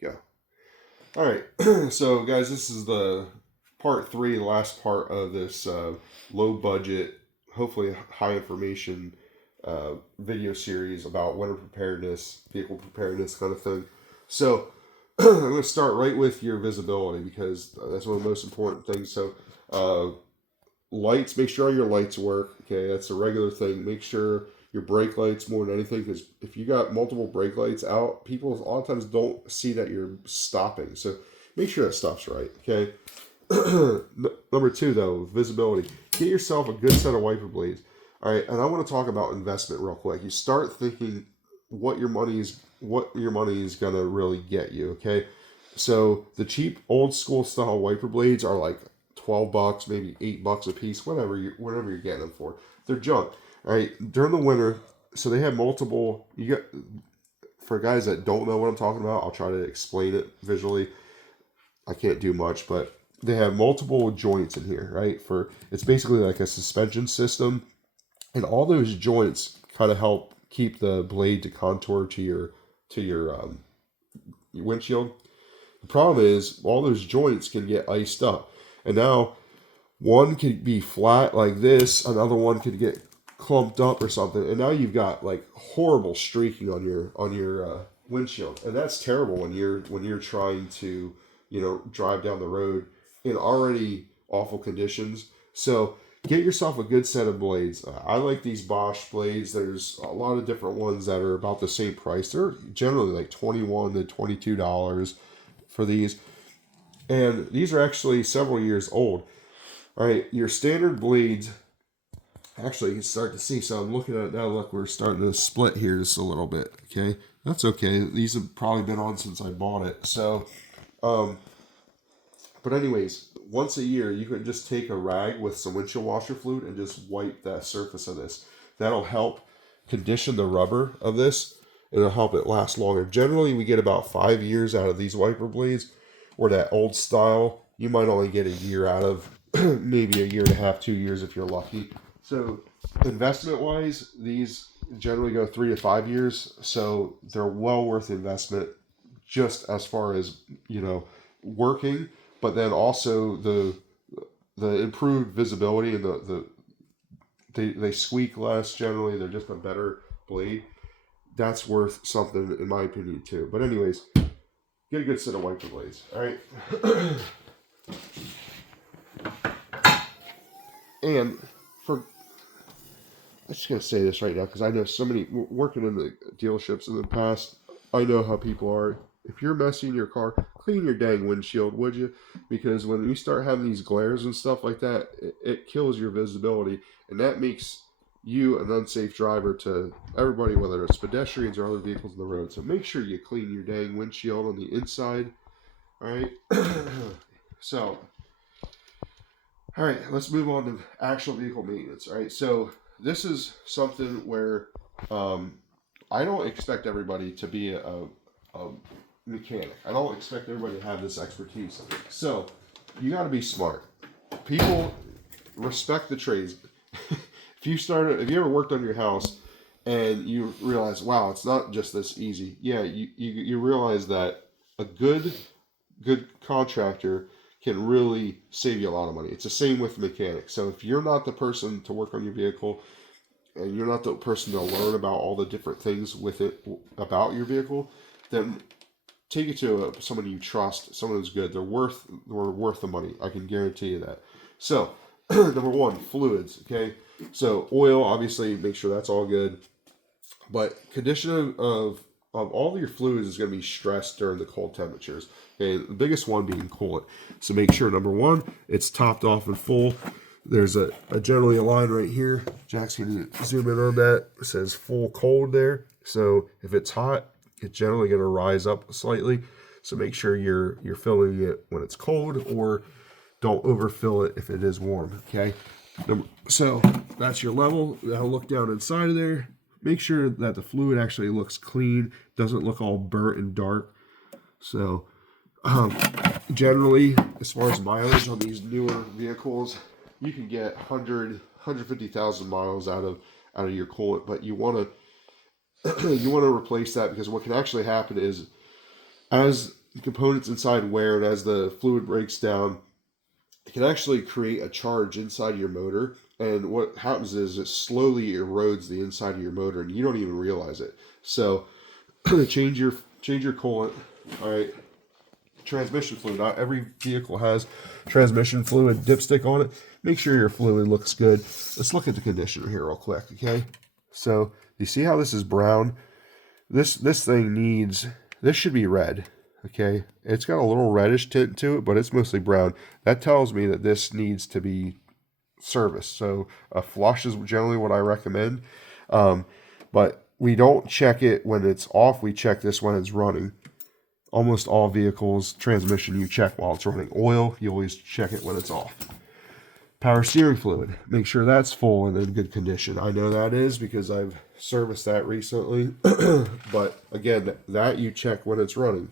Go. All right. So, guys, this is the part three, the last part of this low budget, hopefully high information video series about winter preparedness, vehicle preparedness kind of thing. So, I'm going to start right with your visibility because that's one of the most important things. So, uh, lights, make sure all your lights work. Okay, that's a regular thing. Make sure your brake lights more than anything, because if you got multiple brake lights out, people a lot of times don't see that you're stopping. So make sure that stuff's right. Okay. Number two, though, visibility. Get yourself a good set of wiper blades. All right, and I want to talk about investment real quick. You start thinking what your money is gonna really get you. Okay, so the cheap old school style wiper blades are like $12, maybe $8 a piece, whatever you're getting them for. They're junk. All right, during the winter, so they have multiple. You get for guys that don't know what I'm talking about. I'll try to explain it visually. I can't do much, but they have multiple joints in here, right? For it's basically like a suspension system, and all those joints kind of help keep the blade to contour to your windshield. The problem is all those joints can get iced up, and now one could be flat like this, another one could get clumped up or something, and now you've got like horrible streaking on your windshield, and that's terrible when you're trying to drive down the road in already awful conditions. So get yourself a good set of blades. I like these Bosch blades. There's a lot of different ones that are about the same price. They're generally like $21 to $22 for these, and these are actually several years old. All right, your standard blades. Actually, you can start to see. So I'm looking at it now. Look, we're starting to split here just a little bit. Okay, that's okay. These have probably been on since I bought it. So, um, but anyways, once a year, you can just take a rag with some windshield washer fluid and just wipe that surface of this. That'll help condition the rubber of this. It'll help it last longer. Generally, we get about 5 years out of these wiper blades, or that old style, you might only get a year out of, maybe a year and a half, 2 years if you're lucky. So, investment wise, these generally go 3 to 5 years. So, they're well worth the investment just as far as, working, but then also the improved visibility and they squeak less generally. They're just a better blade. That's worth something in my opinion too. But anyways, get a good set of wiper blades. All right. And for I'm just gonna say this right now because I know so many working in the dealerships in the past. I know how people are. If you're messing your car, clean your dang windshield, would you? Because when you start having these glares and stuff like that, it kills your visibility, and that makes you an unsafe driver to everybody, whether it's pedestrians or other vehicles on the road. So make sure you clean your dang windshield on the inside. All right. So, all right, let's move on to actual vehicle maintenance. All right, so this is something where um, I don't expect everybody to be a mechanic. I don't expect everybody to have this expertise. So you got to be smart. People respect the trades. If you ever worked on your house and you realize, wow, it's not just this easy. Yeah, you realize that a good contractor can really save you a lot of money. It's the same with mechanics. So if you're not the person to work on your vehicle and you're not the person to learn about all the different things with it about your vehicle, then take it to somebody you trust, someone who's good. They're worth the money. I can guarantee you that. So, number one, fluids. Okay, so oil, obviously, make sure that's all good. But condition of all of your fluids is going to be stressed during the cold temperatures. Okay, the biggest one being coolant. So make sure number one, it's topped off and full. There's a generally a line right here. Jack's going to zoom in on that. It says full cold there. So if it's hot, it's generally going to rise up slightly. So make sure you're filling it when it's cold, or don't overfill it if it is warm. Okay. So that's your level. Now look down inside of there. Make sure that the fluid actually looks clean, doesn't look all burnt and dark. So um, generally, as far as mileage on these newer vehicles, you can get 150,000 miles out of your coolant, but you want to you want to replace that, because what can actually happen is, as components inside wear, and as the fluid breaks down, it can actually create a charge inside of your motor. And what happens is it slowly erodes the inside of your motor, and you don't even realize it. So change your coolant. All right, transmission fluid. Not every vehicle has transmission fluid dipstick on it. Make sure your fluid looks good. Let's look at the conditioner here real quick, okay? So you see how this is brown? This thing needs, this should be red, okay? It's got a little reddish tint to it, but it's mostly brown. That tells me that this needs to be serviced. So a flush is generally what I recommend. But we don't check it when it's off. We check this when it's running. Almost all vehicles, transmission, you check while it's running. Oil, you always check it when it's off. Power steering fluid, make sure that's full and in good condition. I know that is because I've serviced that recently. But again, that you check when it's running.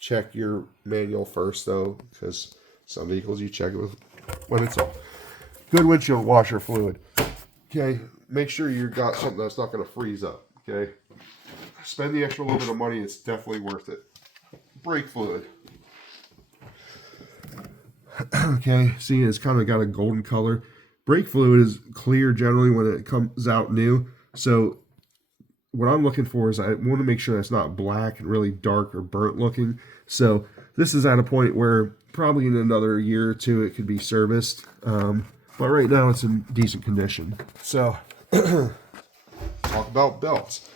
Check your manual first though, because some vehicles you check it when it's off. Good windshield washer fluid. Okay, make sure you got something that's not going to freeze up. Okay, spend the extra little bit of money, it's definitely worth it. Brake fluid. Okay, see, it's kind of got a golden color. Brake fluid is clear generally when it comes out new. So what I'm looking for is I want to make sure that's not black and really dark or burnt looking. So this is at a point where probably in another year or two it could be serviced. But right now it's in decent condition. So talk about belts.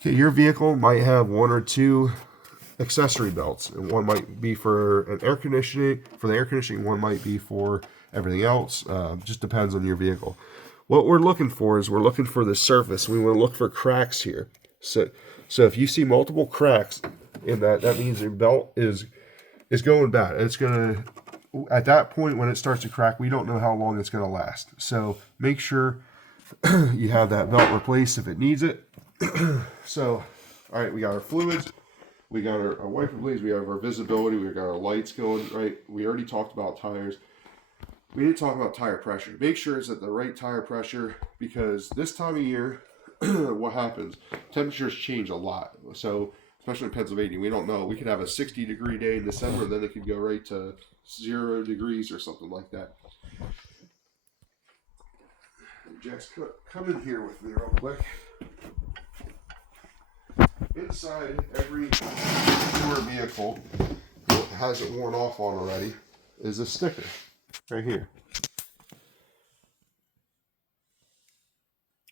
Okay, your vehicle might have one or two accessory belts, and one might be for an air conditioning. For the air conditioning, one might be for everything else. Just depends on your vehicle. What we're looking for is we're looking for the surface. We want to look for cracks here. So if you see multiple cracks in that, that means your belt is going bad. It's gonna, at that point when it starts to crack, we don't know how long it's gonna last. So make sure you have that belt replaced if it needs it. So, all right, we got our fluids. We got our wiper blades, we have our visibility, we got our lights going, right? We already talked about tires. We didn't talk about tire pressure. Make sure it's at the right tire pressure, because this time of year, what happens? Temperatures change a lot. So, especially in Pennsylvania, we don't know. We could have a 60-degree day in December, then it could go right to 0 degrees or something like that. Jax, come in here with me real quick. Inside every newer vehicle that hasn't worn off on already is a sticker right here.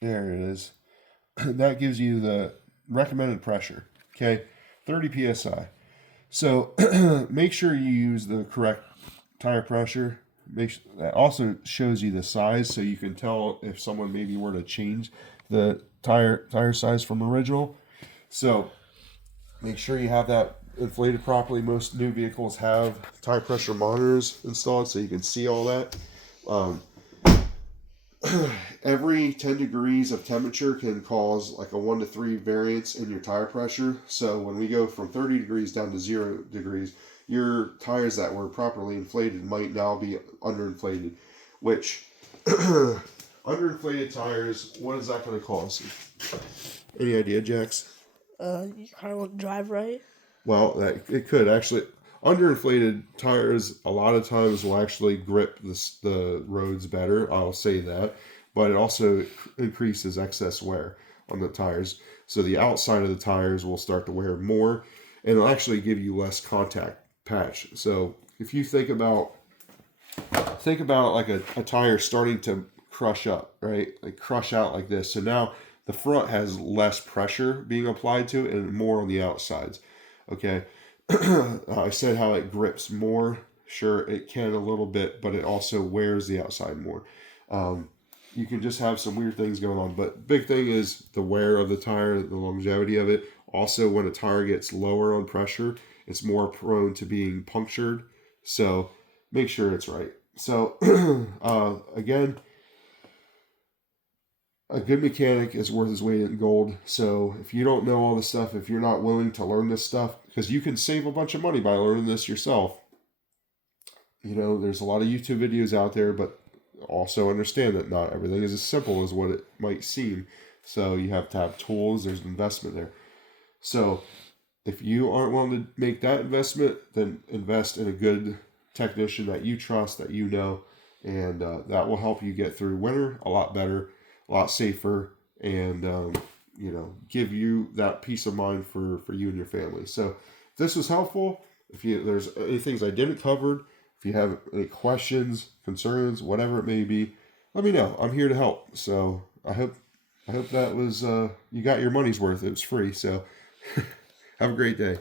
There it is. That gives you the recommended pressure. Okay, 30 psi. So make sure you use the correct tire pressure. That also shows you the size, so you can tell if someone maybe were to change the tire size from original. So make sure you have that inflated properly. Most new vehicles have tire pressure monitors installed, so you can see all that. Every 10 degrees of temperature can cause like a 1 to 3 variance in your tire pressure. So when we go from 30 degrees down to 0 degrees, your tires that were properly inflated might now be underinflated, which underinflated tires, what is that going to cause? Any idea, Jax? Your car won't drive right. Well, it could actually. Underinflated tires a lot of times will actually grip the roads better. I'll say that, but it also increases excess wear on the tires. So the outside of the tires will start to wear more, and it'll actually give you less contact patch. So if you think about like a tire starting to crush up, right? Like crush out like this. So now the front has less pressure being applied to it and more on the outsides. Okay. I said how it grips more. Sure, it can a little bit, but it also wears the outside more. You can just have some weird things going on. But big thing is the wear of the tire, the longevity of it. Also, when a tire gets lower on pressure, it's more prone to being punctured. So make sure it's right. So again, a good mechanic is worth his weight in gold. So if you don't know all this stuff, if you're not willing to learn this stuff, because you can save a bunch of money by learning this yourself. You know, there's a lot of YouTube videos out there, but also understand that not everything is as simple as what it might seem. So you have to have tools. There's an investment there. So If you aren't willing to make that investment, then invest in a good technician that you trust, that you know, and that will help you get through winter a lot better, a lot safer, and give you that peace of mind for you and your family. So if this was helpful, if there's any things I didn't cover, if you have any questions, concerns, whatever it may be, let me know. I'm here to help. So I hope that was you got your money's worth. It was free. So have a great day.